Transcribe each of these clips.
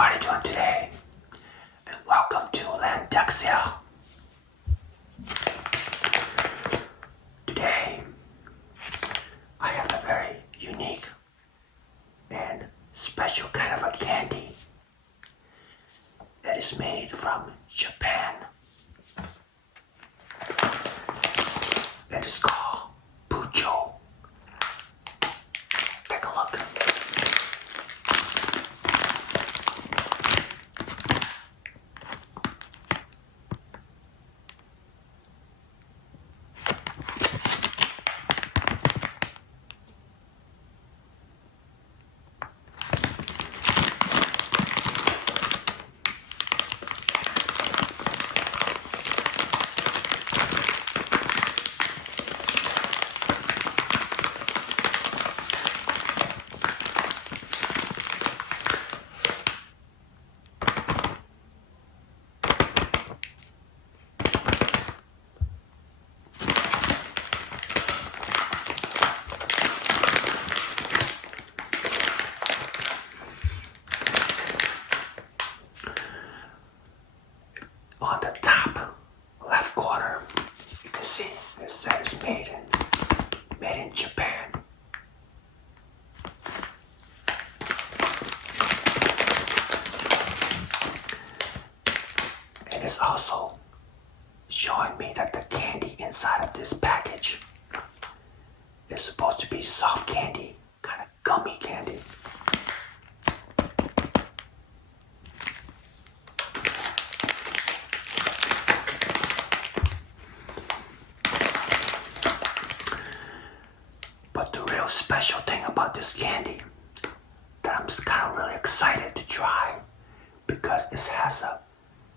everybody doing today? And welcome to Landexia. Today, I have a very unique and special kind of a candy that is made from Japan. It is called Puchao. Take a look. On the top left corner, you can see it says made in Japan. And it's also showing me that the candy inside of this package is supposed to be soft candy, kind of gummy candy. But the real special thing about this candy that I'm kind of really excited to try, because it has a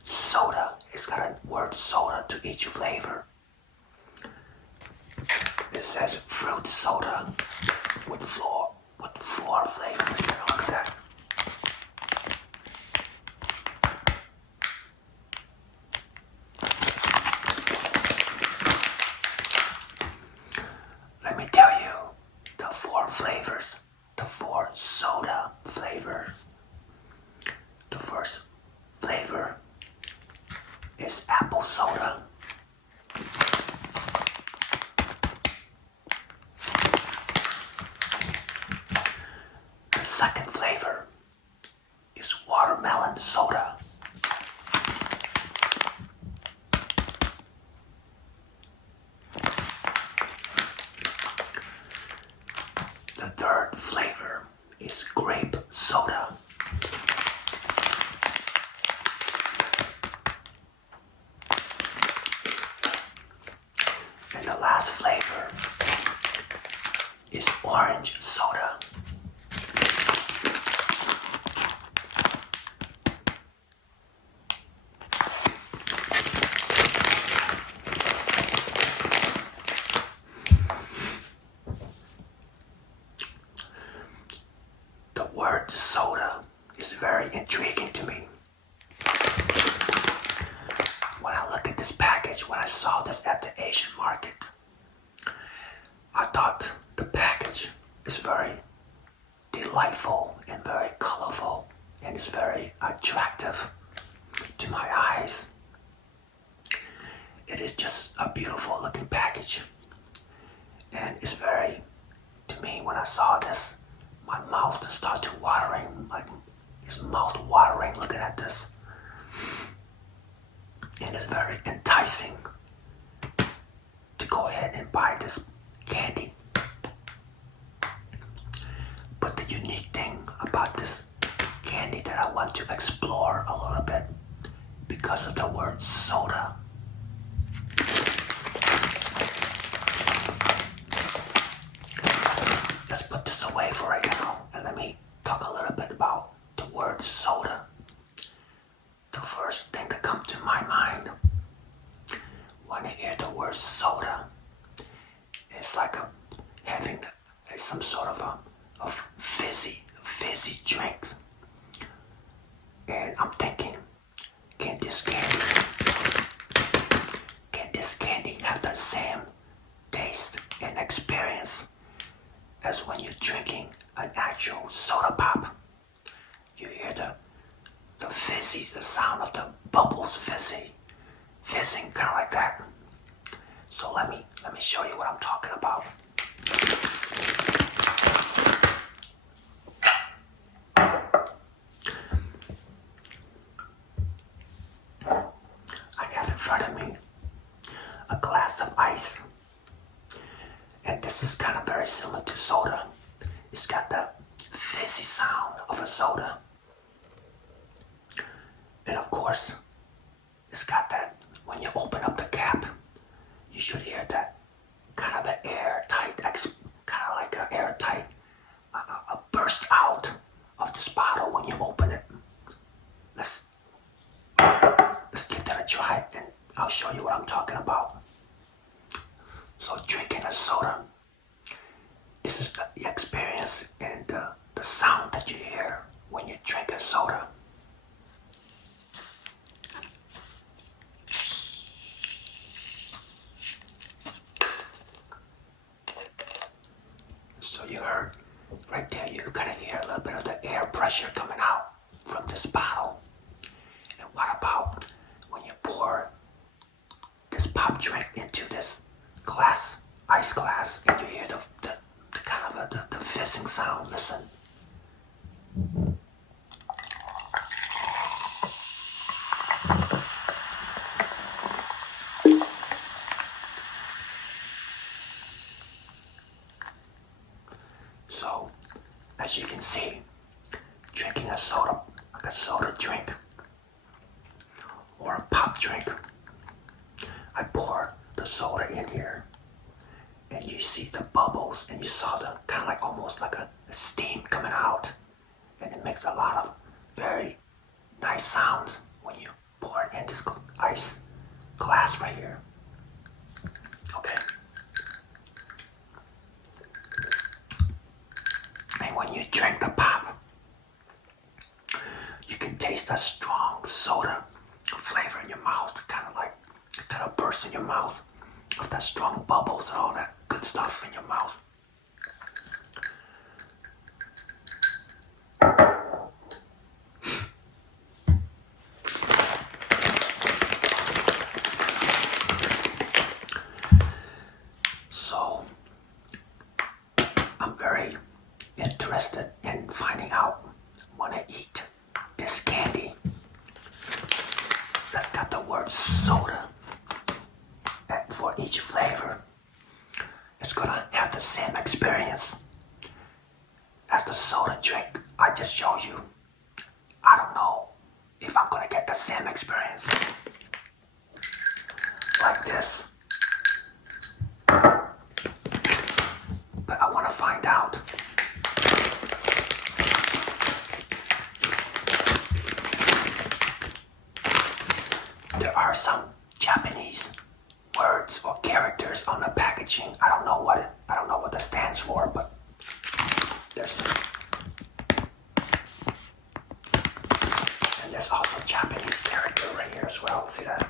soda. It's got a word soda to each flavor. It says fruit soda with four flavors. Look at that. Let me tell you the four flavors, the four soda flavors. The first flavor is apple soda. The second flavor is watermelon soda. The third flavor is grape soda. And the last flavor is orange soda. The word soda is very intriguing to me. When I look at this package, when I saw this at the Asian market, I thought the package is very delightful and very colorful, and it's very attractive to my eyes. It is just a beautiful looking package, and it's very, to me, when I saw this, my mouth started watering, like it's mouth watering looking at this. And it's very enticing to go ahead and buy this candy. But the unique thing about this candy that I want to explore a little bit, because of the word soda. Let's put this away for right now, and let me talk a little bit about the word soda. The first thing that comes to my mind when I hear the word soda, it's like having some sort of a fizzy drink. And I'm thinking, can this candy have the same taste and experience as when you're drinking an actual soda pop? You hear the fizzy, the sound of the bubbles fizzing, kind of like that. So let me show you what I'm talking about. I have in front of me a glass of ice, and this is kind of very similar to soda. It's got the fizzy sound of a soda, and of course it's got that, when you open up the cap, you should hear that kind of an airtight, kind of like an airtight, a burst out of this bottle when you open it. Let's give that a try, and I'll show you what I'm talking about. So drinking a soda, this is the experience and the sound that you hear when you drink a soda. So you heard right there, you kind of hear a little bit of the air pressure coming out from this bottle. And what about when you pour this pop drink into this glass, ice glass, and you hear the kind of the fizzing sound? Listen. So, as you can see, drinking a soda, like a soda drink or a pop drink, I pour the soda in here, and you see the bubbles, and you saw the kind of like almost like a steam coming out, and it makes a lot of very nice sounds when you pour it in this ice glass right here. Okay. And when you drink the pop, you can taste that strong soda flavor in your mouth, kind of bursts in your mouth of that strong bubbles and all that good stuff in your mouth. So I'm very interested in finding out when I eat this candy that's got the word soda, and for each flavor it's gonna have the same experience as the soda drink I just showed you. I don't know if I'm gonna get the same experience like this, but I want to find out. There are some Japanese words or characters on the packaging. I don't know what that stands for, but there's some. And there's also Japanese character right here as well. See that?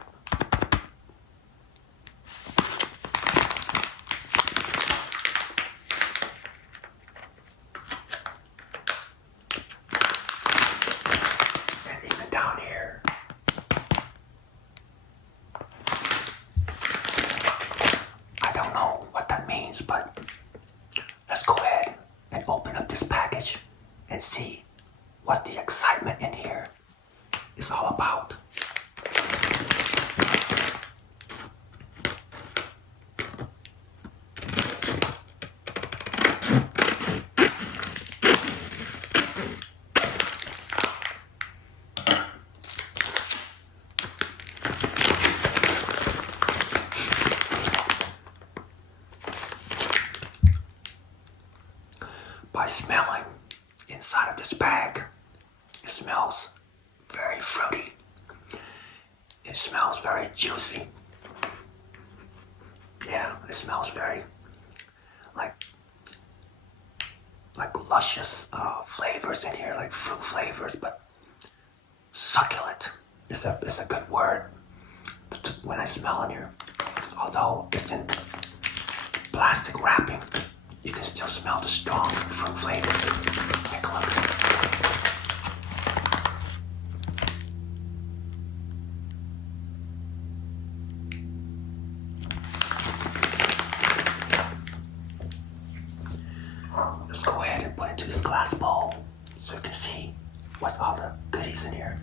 And even down here, I don't know what that means, but let's go ahead and open up this package and see what the excitement in here is all about. By smelling inside of this bag, it smells very fruity. It smells very juicy. Yeah, it smells very like luscious flavors in here, like fruit flavors, but succulent is a good word when I smell in here. Although it's in plastic wrapping, you can still smell the strong fruit flavor. Take a look. so you can see what's all the goodies in here.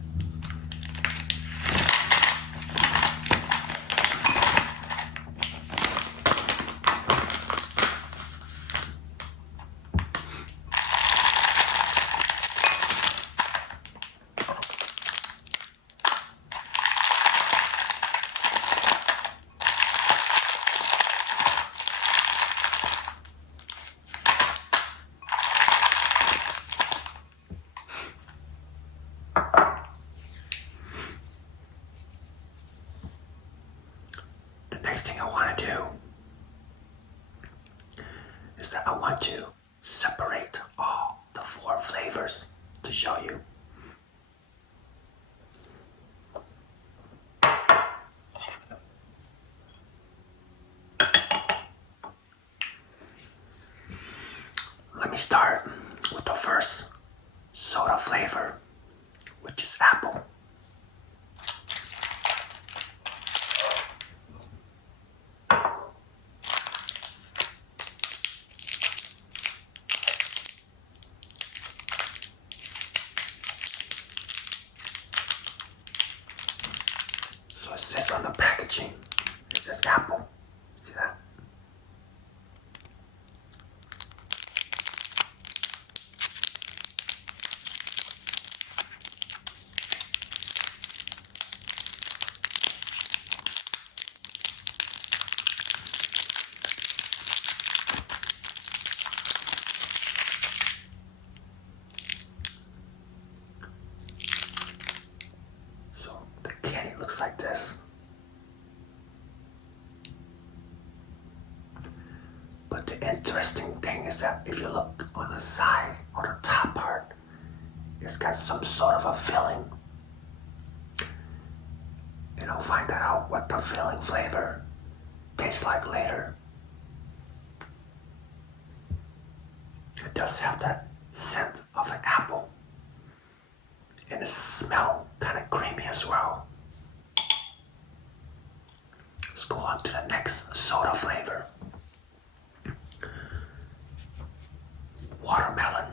Next thing I want to do is that I want to separate all the 4 flavors to show you. Let me start with the first soda flavor, which is apple. So it says on the packaging, it says apple. See that? So the candy looks like this. But the interesting thing is that if you look on the side or the top part, it's got some sort of a filling. And I'll find out what the filling flavor tastes like later. It does have that scent of an apple. And it smells kind of creamy as well. Let's go on to the next soda flavor. Watermelon.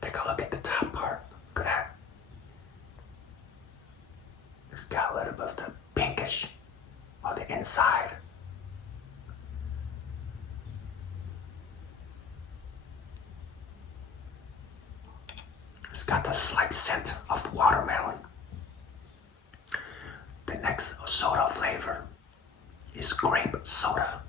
Take a look at the top part. Look at that. It's got a little bit of the pinkish on the inside. It's got the slight scent of watermelon. The next soda flavor is grape soda.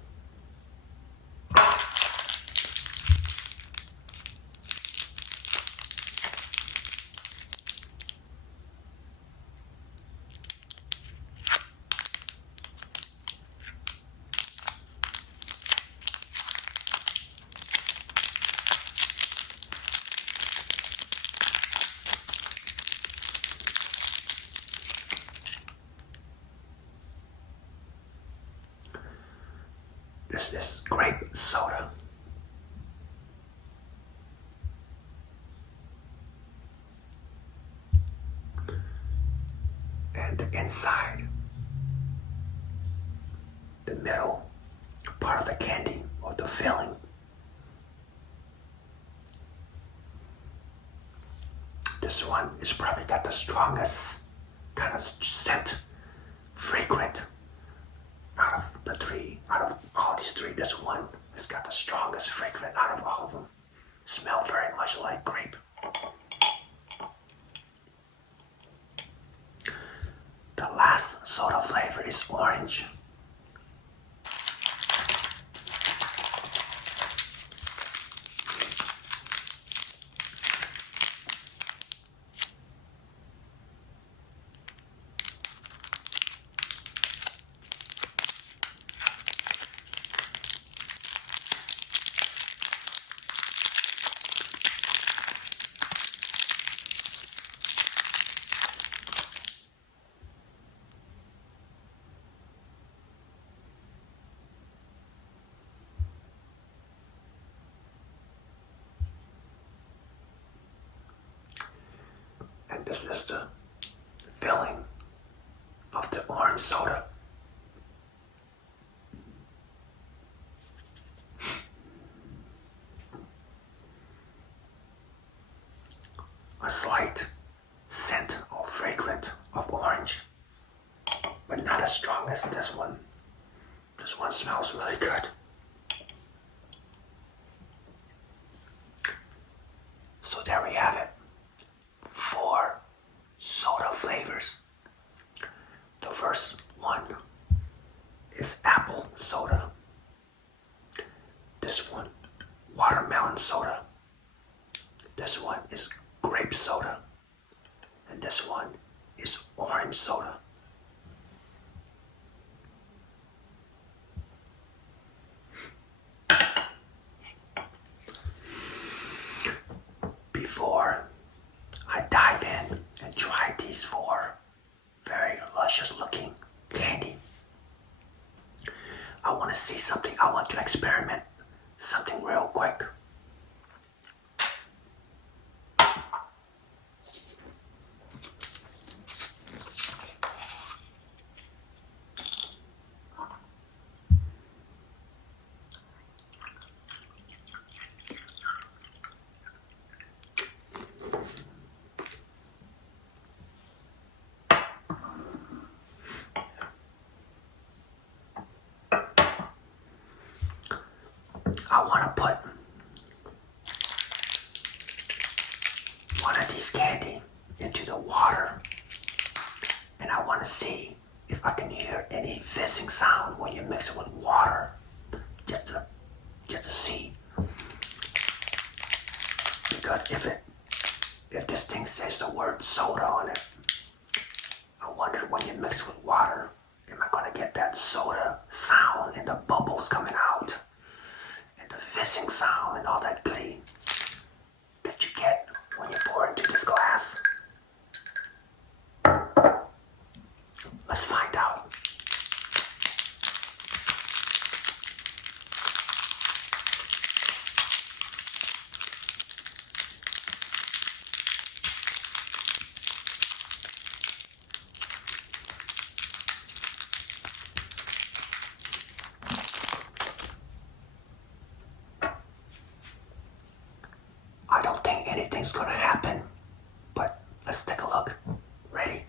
This is grape soda. And the inside, the middle part of the candy or the filling, this one is probably got the strongest kind of scent, fragrant. Out of all these 3, this one has got the strongest fragrance out of all of them. Smell very much like grape. The last soda flavor is orange. this is the filling of the orange soda. A slight scent or fragrance of orange, but not as strong as this one. This one smells really good. So there we have it. 4 soda flavors. The first one is apple soda. This one, watermelon soda. This one is grape soda. And this one is orange soda. Before I dive in and try these 4 very luscious looking candy, I want to see something. I want to experiment something real quick. I want to put one of these candy into the water, and I want to see if I can hear any fizzing sound when you mix it with water, just to see. Because if this thing says the word soda on it, I wonder when you mix it with water, am I gonna get that soda sound and the bubbles coming out? The fizzing sound and all that goodie that you get when you pour into this glass. Let's find out. I don't think anything's gonna happen, but let's take a look. Ready?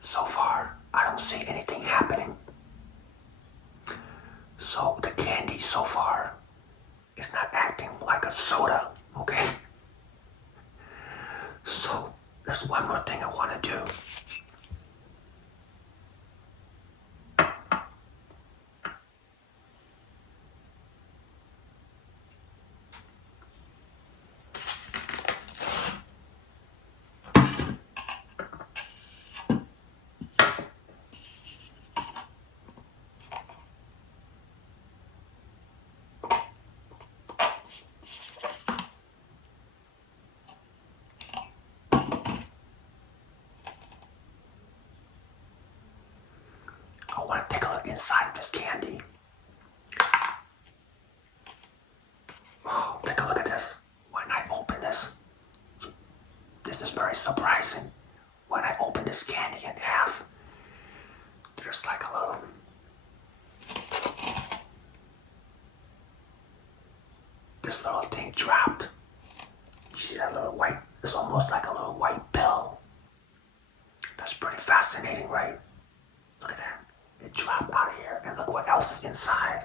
So far, I don't see anything happening. So the candy so far is not acting like a soda, okay? So there's one more thing I want to do. I want to take a look inside of this candy. Oh, take a look at this. When I open this is very surprising. When I open this candy in half, there's like a little this little thing dropped. You see that little white? It's almost like a little white pill. That's pretty fascinating, right? Look at that. It dropped out of here, and look what else is inside.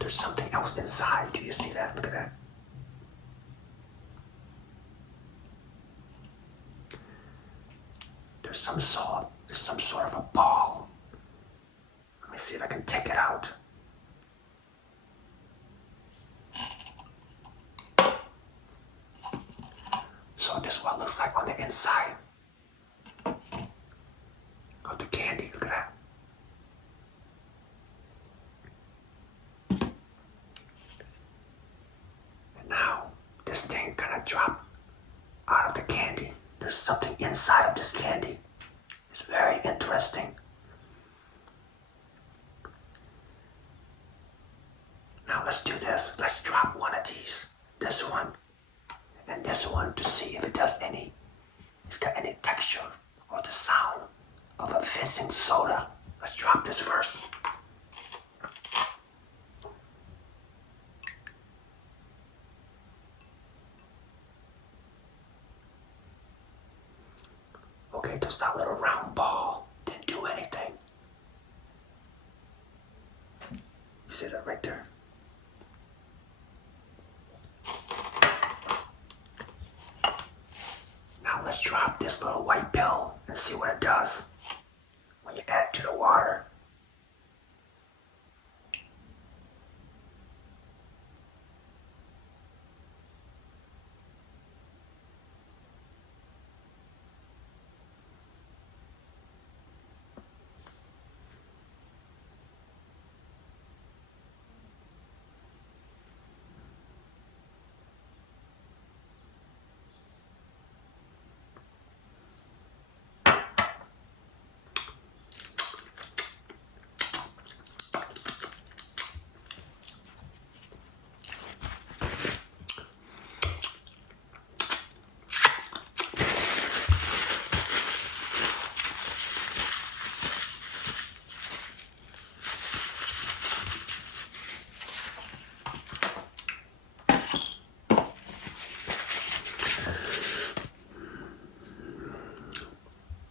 There's something else inside. Do you see that? Look at that. There's some sort of a ball. Let me see if I can take it out. So this is what it looks like on the inside of the candy. Look at that. I drop out of the candy. There's something inside of this candy. It's very interesting. Now let's do this. Let's drop one of these. This one and this one to see if it's got any texture or the sound of a fizzing soda. Let's drop this first. Okay, just that little round ball didn't do anything. You see that right there? Now let's drop this little white pill and see what it does when you add it to the water.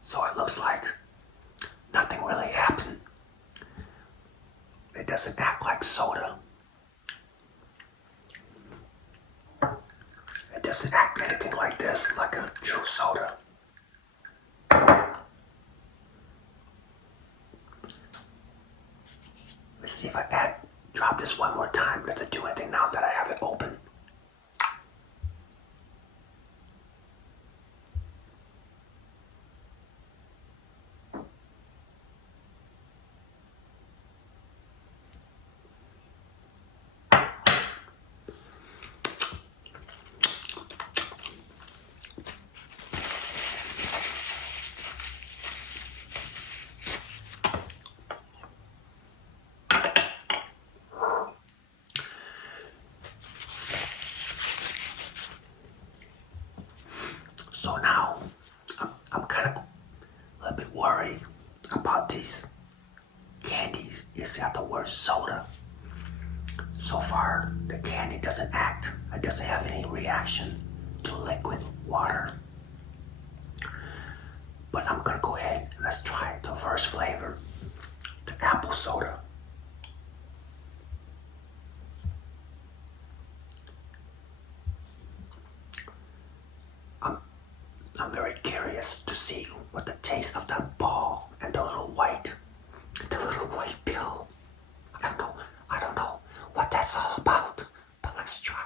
So it looks like nothing really happened. It doesn't act like soda. It doesn't act anything like this, like a true soda. Let's see if I drop this one more time. Does it do anything now that I have it open? So now, I'm kind of a little bit worried about these candies. It's got the word soda. So far, the candy doesn't act. It doesn't have any reaction to liquid water. But I'm gonna go ahead and let's try the first flavor, the apple soda. I'm very curious to see what the taste of that ball and the little white pill. I don't know what that's all about, but let's try.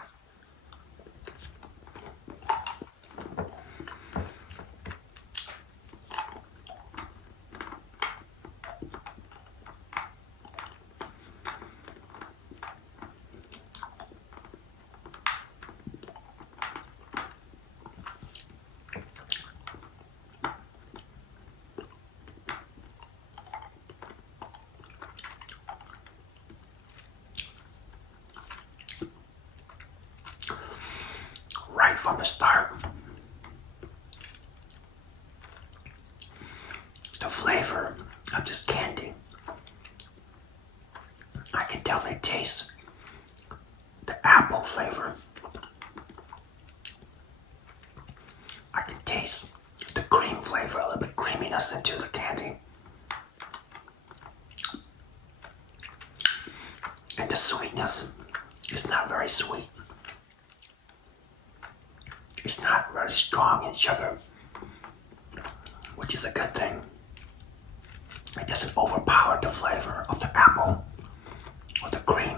Right from the start, the flavor of this candy, I can definitely taste the apple flavor. I can taste the cream flavor, a little bit creaminess into the candy. And the sweetness is not very sweet. It's not very strong in sugar, which is a good thing. It doesn't overpower the flavor of the apple or the cream.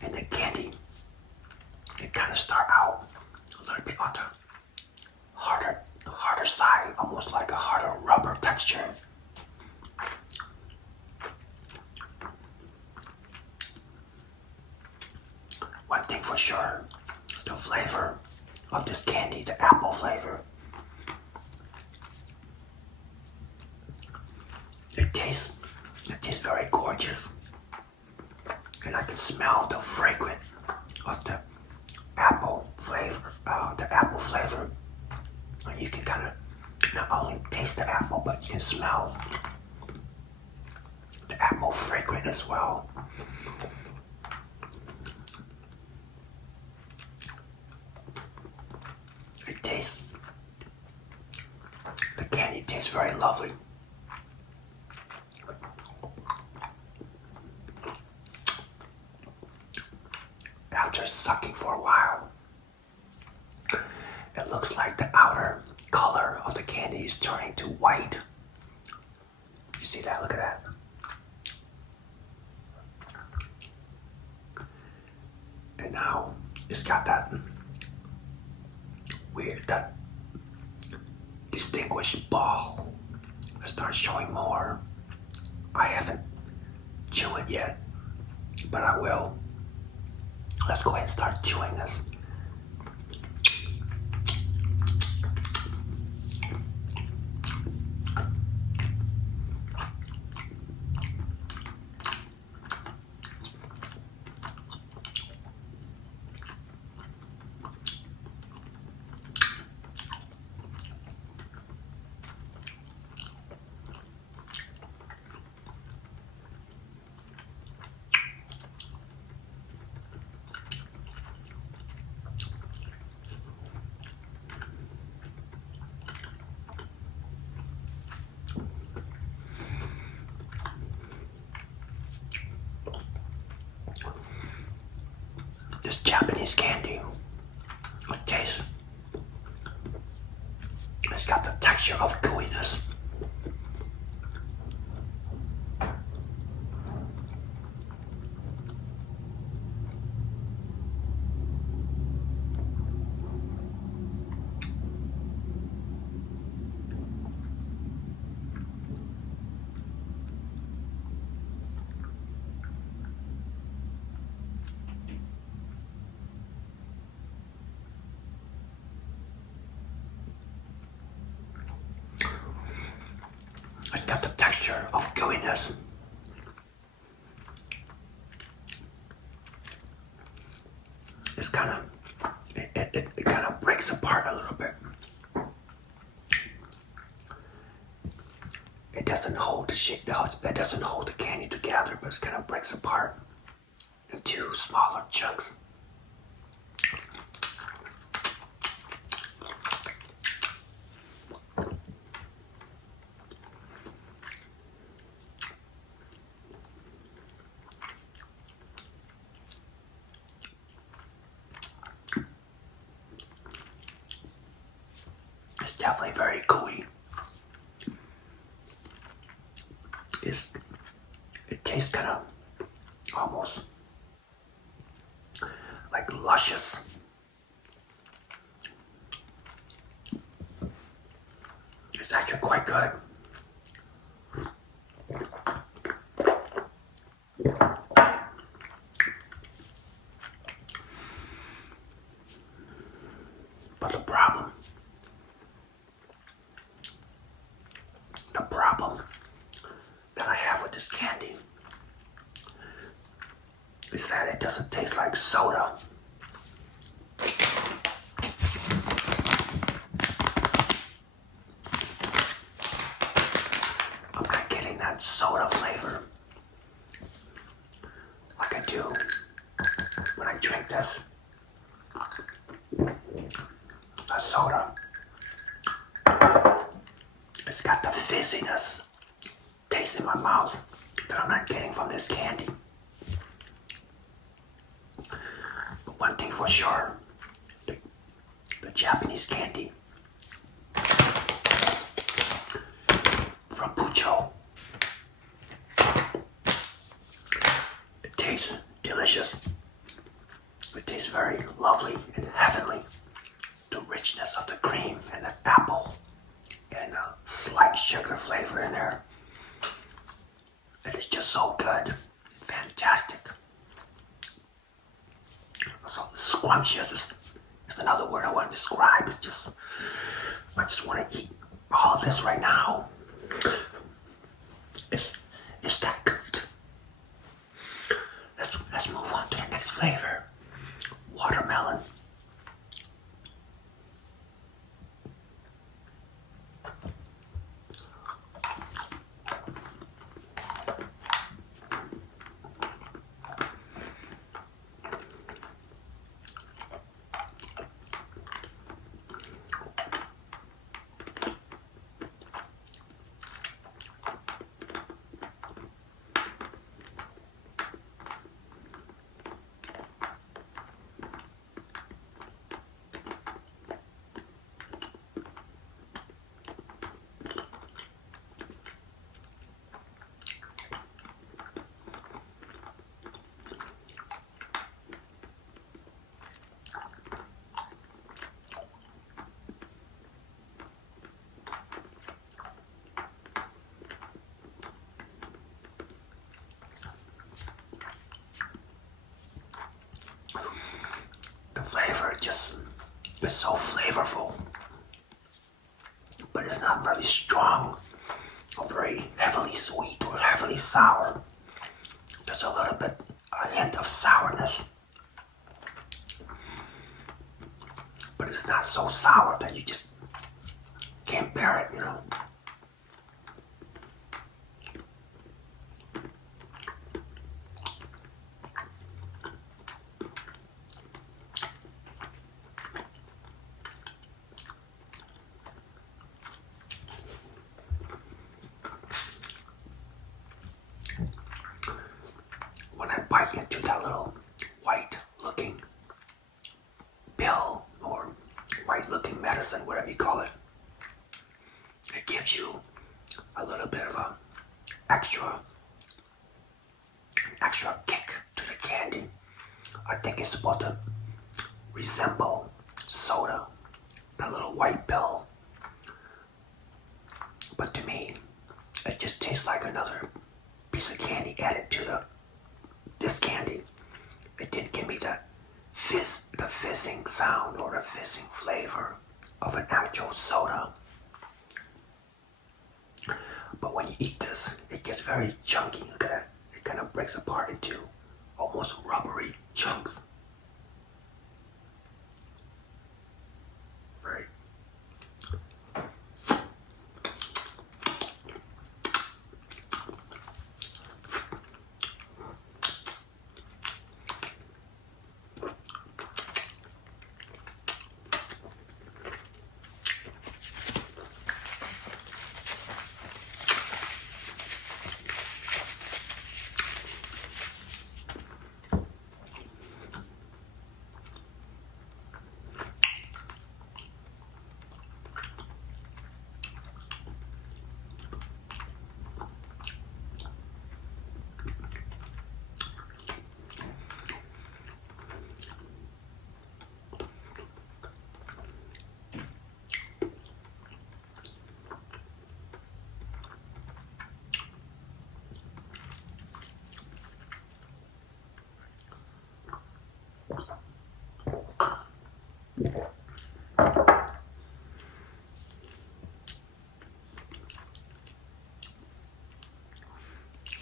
And the candy, it kind of start out a little bit on the harder side, almost like a harder rubber texture. One thing for sure, the flavor of this candy, the apple flavor. It tastes very gorgeous, and I can smell the fragrance of the apple flavor. And you can kind of not only taste the apple, but you can smell the apple fragrance as well. The candy tastes very lovely. After sucking for a while, it looks like the outer color of the candy is turning to white. You see that? Look at that. And now it's got that distinguished ball. Let's start showing more. I haven't chewed it yet, but I will. Let's go ahead and start chewing this. This Japanese candy, it tastes, it's got the texture of gooiness. It's got the texture of gooiness. It's kind of, it kind of breaks apart a little bit. It doesn't hold the shape, it doesn't hold the candy together, but it kind of breaks apart into smaller chunks. It's definitely very gooey. It tastes kind of almost like luscious. It's actually quite good. But the problem that I have with this candy is that it doesn't taste like soda. I'm not getting that soda flavor like I do when I drink this. A soda. It's got the fizziness taste in my mouth that I'm not getting from this candy. But one thing for sure, the Japanese candy from Puchao, it tastes delicious. It tastes very lovely and heavenly. The richness of the cream and the apple and a slight sugar flavor in there. It is just so good. Fantastic. So scrumptious is another word I want to describe. It's just, I just want to eat all of this right now. It's that good. Let's move on to the next flavor. Watermelon. It's so flavorful, but it's not very strong or very heavily sweet or heavily sour. There's a little bit, a hint of sourness, but it's not so sour that you just can't bear it, you know. When I bite into that little white looking pill or white looking medicine, whatever you call it, it gives you a little bit of a extra kick to the candy. I think it's supposed to resemble soda, that little white pill. But to me, it just tastes like another piece of candy added to this candy. It didn't give me the fizzing sound or the fizzing flavor of an actual soda. But when you eat this, it gets very chunky. Look at that. It kind of breaks apart into almost rubbery chunks. Very.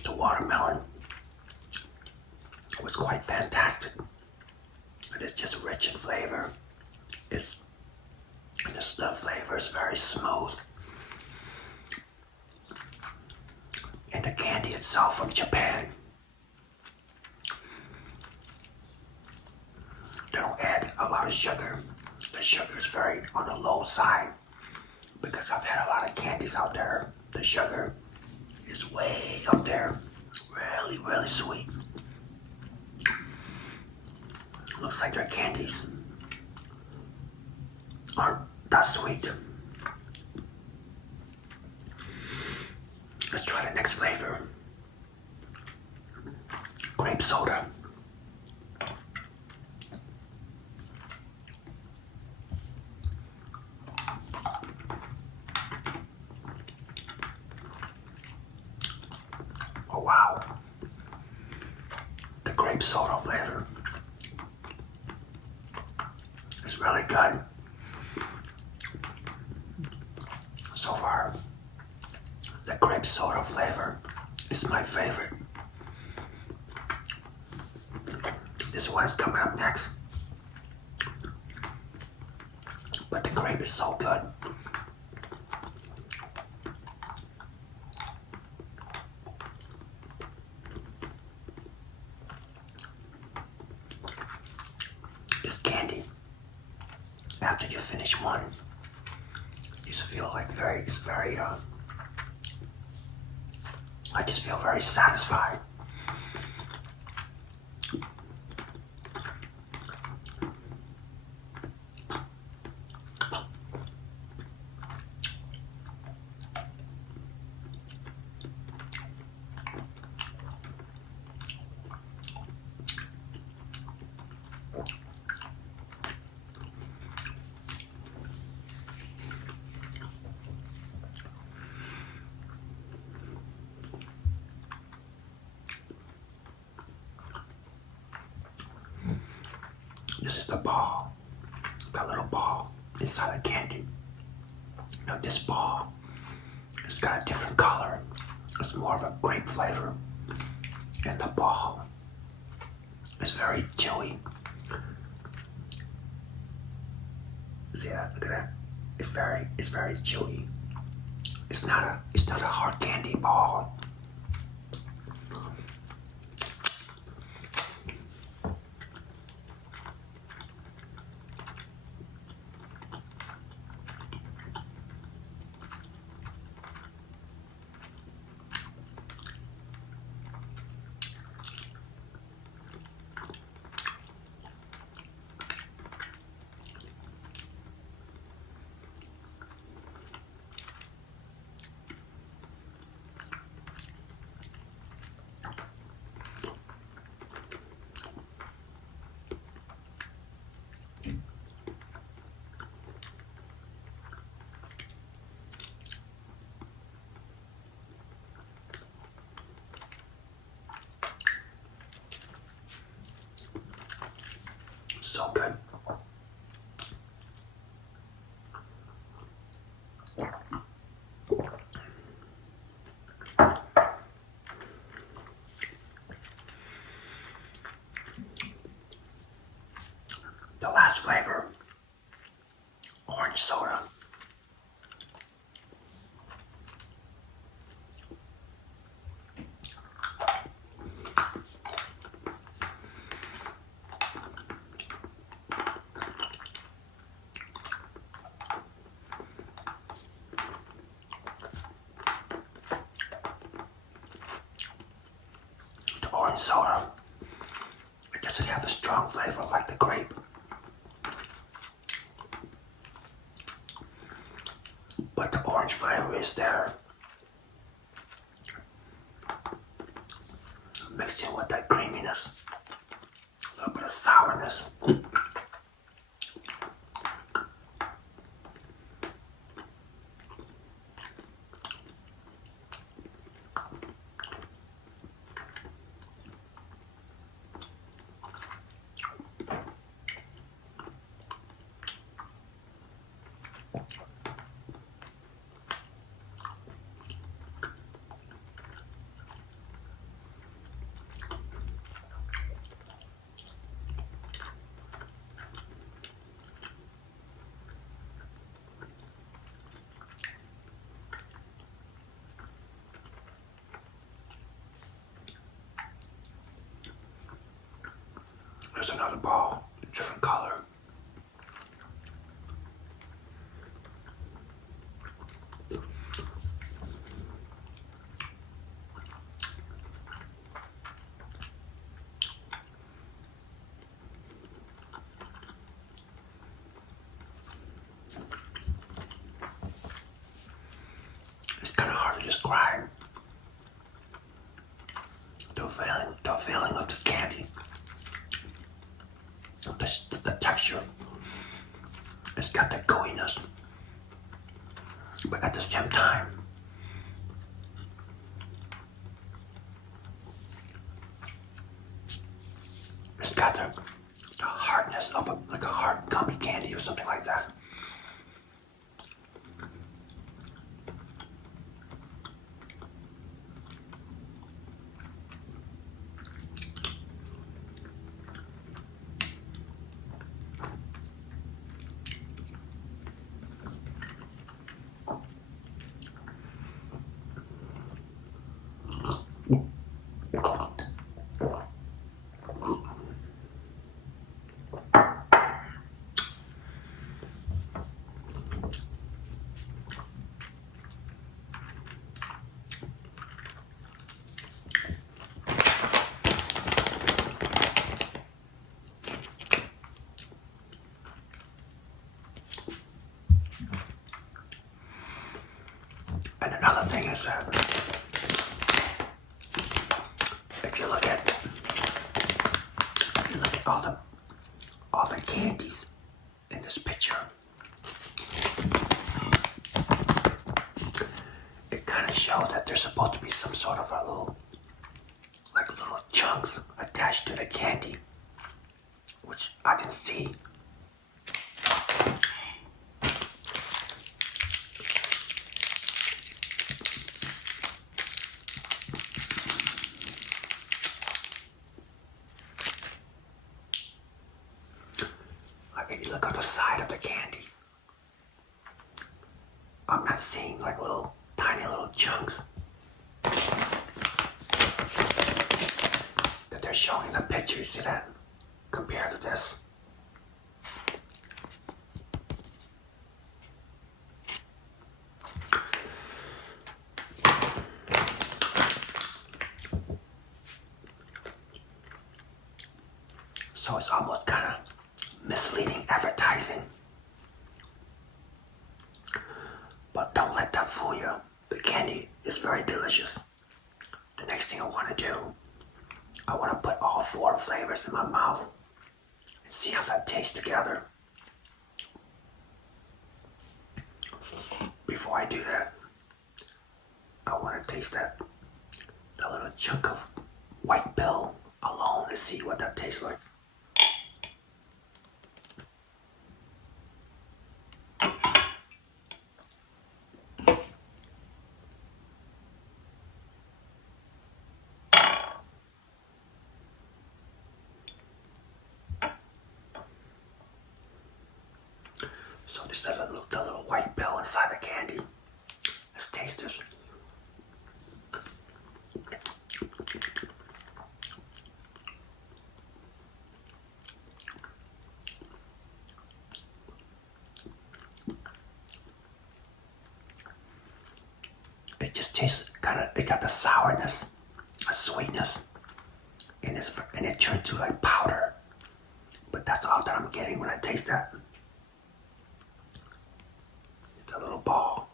The watermelon was quite fantastic. It is just rich in flavor. The flavor is very smooth. And the candy itself from Japan, they don't add a lot of sugar. The sugar is very on the low side because I've had a lot of candies out there. The sugar is way up there. Really, really sweet. Looks like their candies aren't that sweet. Let's try the next flavor. Grape soda. Oh wow. The grape soda flavor. It's really good. So far, the grape soda flavor is my favorite. This one is coming up next. But the grape is so good. This candy, after you finish one, you just feel like I just feel very satisfied. This is the ball, that little ball inside the candy. Now this ball, it's got a different color. It's more of a grape flavor. And the ball is very chewy. See that? Look at that. It's very chewy. It's not a hard candy ball. So good. The last flavor, orange soda. Orange soda, it doesn't have a strong flavor like the grape, but the orange flavor is there, mixed in with that creaminess, a little bit of sourness. There's another ball, different color. It's kind of hard to describe the feeling of the candy. The texture, it's got the gooiness, but at the same time, it's got the hardness of like a hard gummy candy or something like that. And another thing is that if you look at all the candies in this picture, it kind of shows that there's supposed to be some sort of a little chunks attached to the candy, which I didn't see. Like if you look on the side of the candy, I'm not seeing like tiny little chunks that they're showing in the picture. You see that? Compared to this. So it's almost kind of misleading advertising. But don't let that fool you. The candy is very delicious. The next thing I want to do, I want to put all 4 flavors in my mouth and see how that tastes together. Before I do that, I want to taste that little chunk of white pill alone to see what that tastes like. So this is the little white pill inside the candy. Let's taste this. It just tastes it got the sourness, a sweetness, and it turned to like powder. But that's all that I'm getting when I taste that. It's a little ball.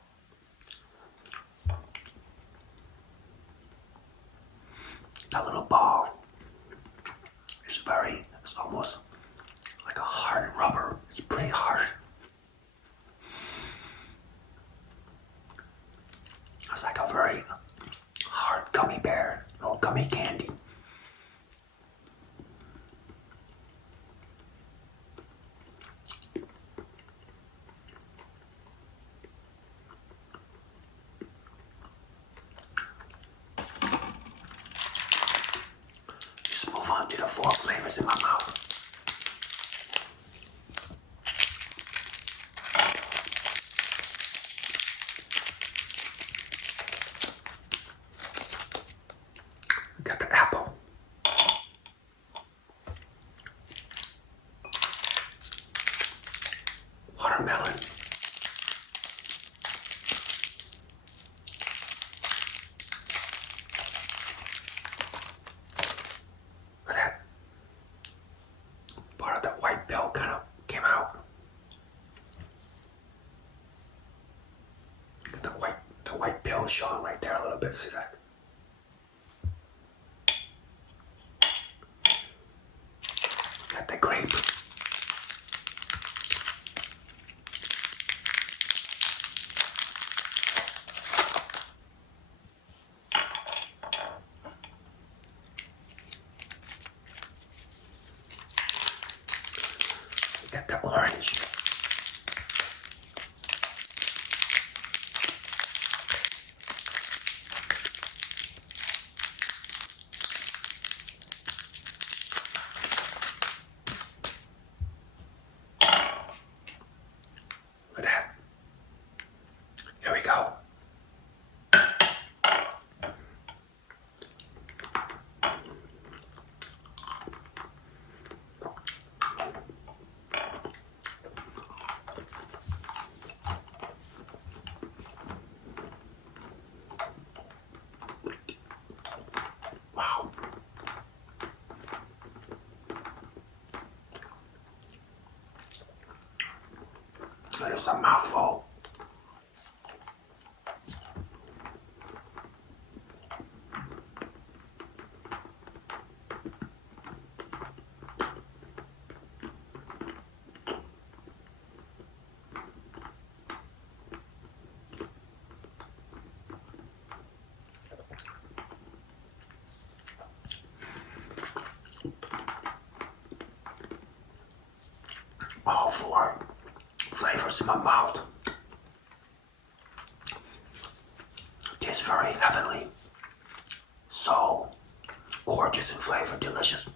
That little ball it's almost like a hard rubber. It's pretty hard. It's like a very hard gummy bear, or gummy candy. Just move on to the 4 flavors in my mouth. Got the apple, watermelon, look at that. Part of the white pill kind of came out. The white pill is showing right there a little bit. See that? Got the grape. Got the orange. Look at that. Here we go. Wow. That is a mouthful. All four flavors in my mouth. Tastes very heavenly. So gorgeous in flavor, delicious.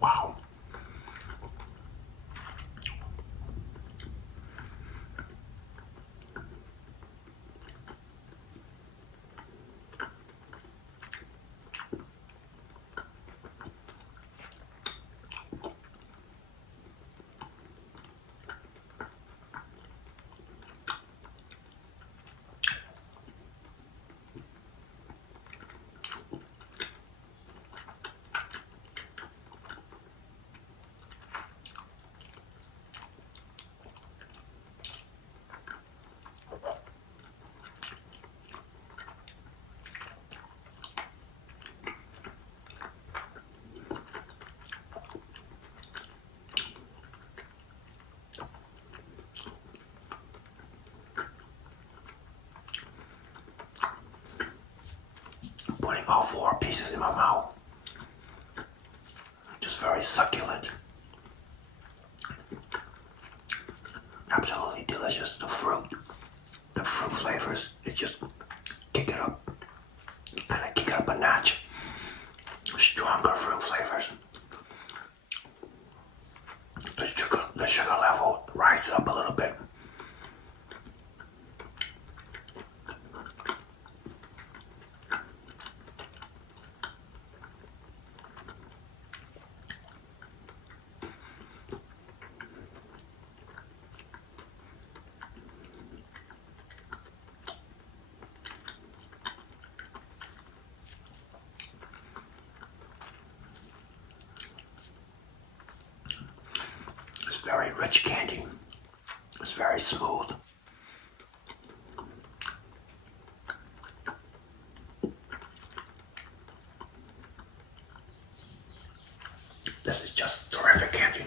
Wow. Putting all four pieces in my mouth. Just very succulent. Absolutely delicious. The fruit flavors, it just kick it up. Kind of kick it up a notch. Stronger fruit flavors. The sugar level rises up a little bit. Very rich candy. It's very smooth. This is just terrific candy.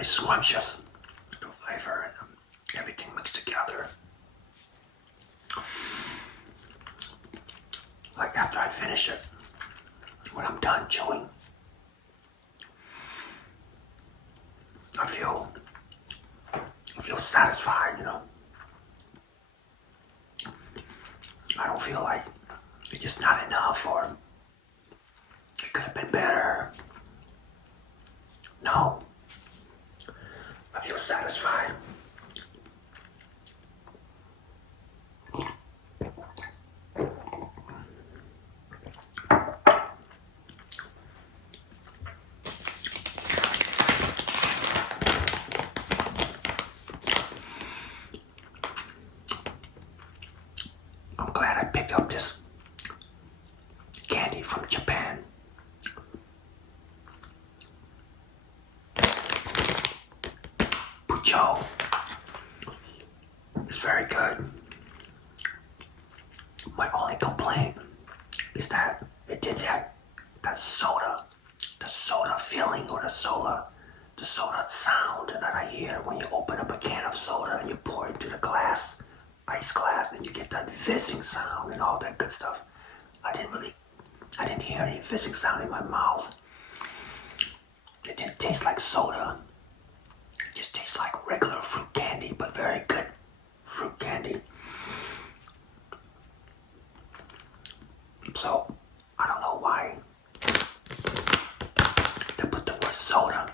very scrumptious. The flavor and everything mixed together. Like after I finish it, when I'm done chewing, I feel satisfied, you know. I don't feel like it's just not enough or it could have been better. No. I feel satisfied. I'm glad I picked up this candy from Japan. Puchao. It's very good. My only complaint is that it didn't have that soda, the soda feeling or the soda sound that I hear when you open up a can of soda and you pour it into the glass, ice glass, and you get that fizzing sound and all that good stuff. I didn't hear any fizzing sound in my mouth. It didn't taste like soda. It just tastes like regular fruit candy, but very good fruit candy. So, I don't know why they put the word soda.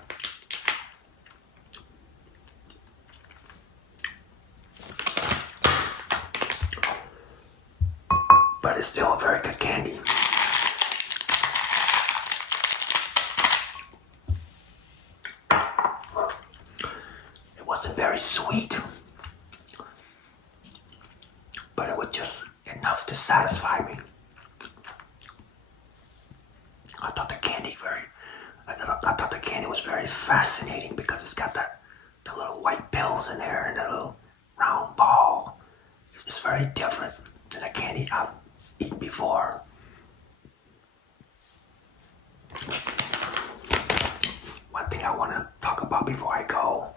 But it's still a very good candy. It wasn't very sweet, but it was just enough to satisfy me. I thought the candy was very fascinating because it's got the little white pills in there and that little round ball. It's very different than the candy I've eaten before. One thing I want to talk about before I go,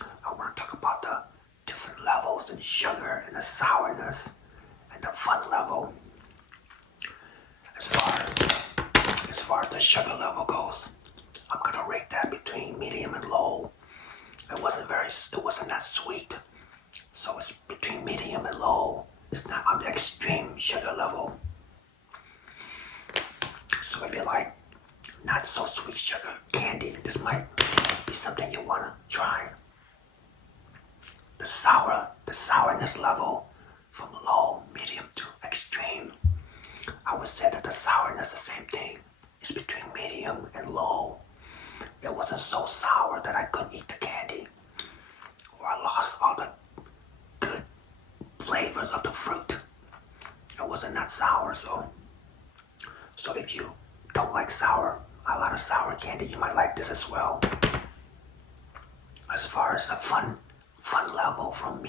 I want to talk about the different levels in sugar and the sourness and the fun level. As far as the sugar level goes, I'm gonna rate that between medium and low. It wasn't that sweet, so it's between medium and low. It's not on the extreme sugar level. So if you like not so sweet sugar candy, this might be something you wanna try. The sourness level from low, medium to extreme. I would say that the sourness, the same thing, is between medium and low. It wasn't so sour that I couldn't eat the candy, or I lost all the good flavors of the fruit. It wasn't that sour, so if you don't like a lot of sour candy, you might like this as well. As far as the fun level from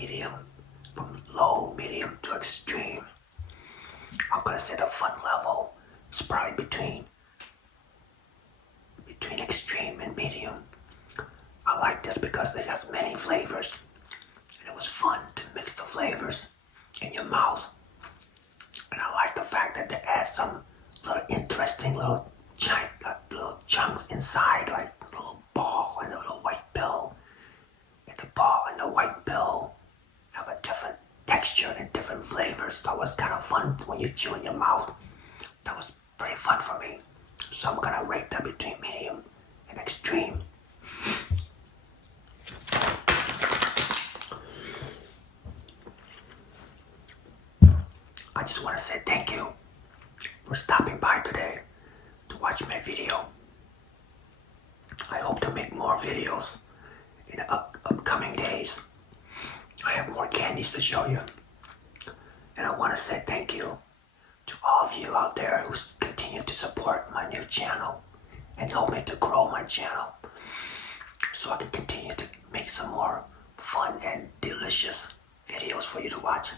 low, medium to extreme, I'm gonna say the fun level is probably between extreme and medium. I like this because it has many flavors, and it was fun to mix the flavors in your mouth. And I like the fact that they add some little interesting little chunks inside, like a little ball and a little white pill. And the ball and the white pill have a different texture and different flavors. That was kind of fun when you chew in your mouth. That was pretty fun for me. So I'm gonna rate that between medium and extreme. I just want to say thank you for stopping by today to watch my video. I hope to make more videos in the upcoming days. I have more candies to show you. And I want to say thank you to all of you out there who continue to support my new channel and help me to grow my channel so I can continue to make some more fun and delicious videos for you to watch.